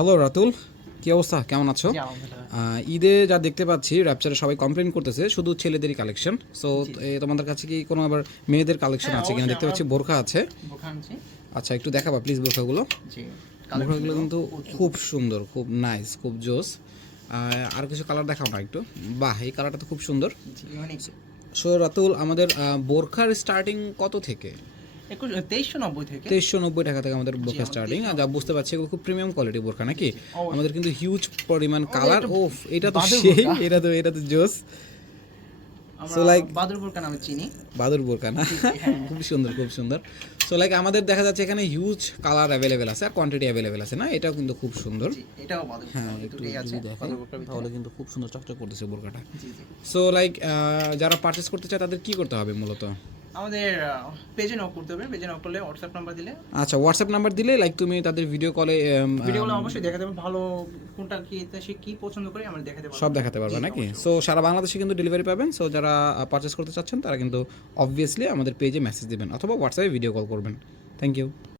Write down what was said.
Hello Ratul, কি অবস্থা, কেমন আছো? ঈদে যা দেখতে পাচ্ছি র্যাপচারে সবাই কমপ্লেন করতেছে শুধু ছেলেদেরই কালেকশন। সো তোমাদের কাছে কি কোনো আবার মেয়েদের কালেকশন আছে কিনা? দেখতে পাচ্ছি বোরখা আছে। আচ্ছা, একটু দেখাবা প্লিজ বোরখাগুলো। বোরখাগুলো কিন্তু খুব সুন্দর, খুব নাইস, খুব জোস। আর কিছু কালার দেখাও না একটু। বাহ, এই কালারটা তো খুব সুন্দর। সো রাতুল, আমাদের বোরখার স্টার্টিং কত থেকে? 2390 টাকা থেকে আমাদের বোরখা স্টার্টিং। আর যা বুঝতে পারছি এগুলো খুব প্রিমিয়াম কোয়ালিটি বোরখা নাকি? আমাদের কিন্তু হিউজ পরিমাণ কালার। ওফ, এটা তো সেই, এটা তো জোস। সো লাইক বাদুর বোরকা নামে চিনি। বাদুর বোরকা না? খুব সুন্দর, খুব সুন্দর। সো লাইক আমাদের দেখা যাচ্ছে এখানে হিউজ কালার অ্যাভেলেবেল আছে আর কোয়ান্টিটি অ্যাভেলেবেল আছে না? এটাও কিন্তু খুব সুন্দর। এটাও বাদুর। হ্যাঁ, একটু যদি দেখেন তাহলে কিন্তু খুব সুন্দর চকচক করতেছে বোরকাটা। সো লাইক যারা পারচেজ করতে চায় তাদের কি করতে হবে মূলত? আমাদের পেজে নক করতে হবে। পেজে নক করলে হোয়াটসঅ্যাপ নাম্বার দিলে, আচ্ছা, হোয়াটসঅ্যাপ নাম্বার দিলে লাইক তুমি তাদের ভিডিও কলে অবশ্যই দেখাতে হবে ভালো কোনটা কি সে কি পছন্দ করে আমরা দেখাতে পারবো, সব দেখাতে পারবে নাকি? সো সারা বাংলাদেশে কিন্তু ডেলিভারি পাবেন। সো যারা পারচেস করতে চাচ্ছেন তারা কিন্তু অবভিয়াসলি আমাদের পেজে মেসেজ দিবেন অথবা হোয়াটসঅ্যাপে ভিডিও কল করবেন। Thank you.